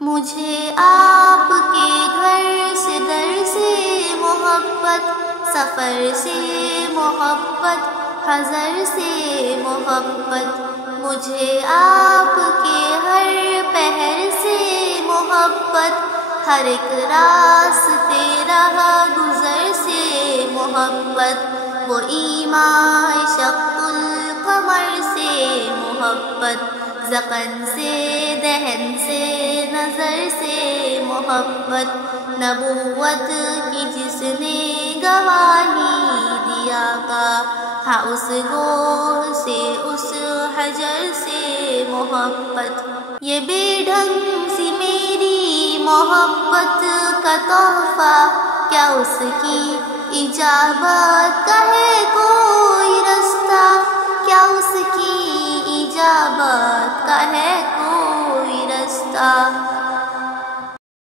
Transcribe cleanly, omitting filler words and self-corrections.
مجھے آپ کے گھر سے در سے محبت، سفر سے محبت، حضر سے محبت، مجھے آپ کے ہر پہر سے محبت، ہر ایک راستے راہ گزر سے محبت، وہ ایمان شق القمر سے محبت، ذقن سے دہن سے نظر سے محبت، نبوت کی جس نے گواہی دیا کا، ہاں اس گوہ سے اس حجر سے محبت، یہ بے ڈھنگ سی میری محبت کا تحفہ، کیا اس کی اجابت کا ہے کوئی رستہ، کیا اس کی اجابت کا ہے کوئی رستہ۔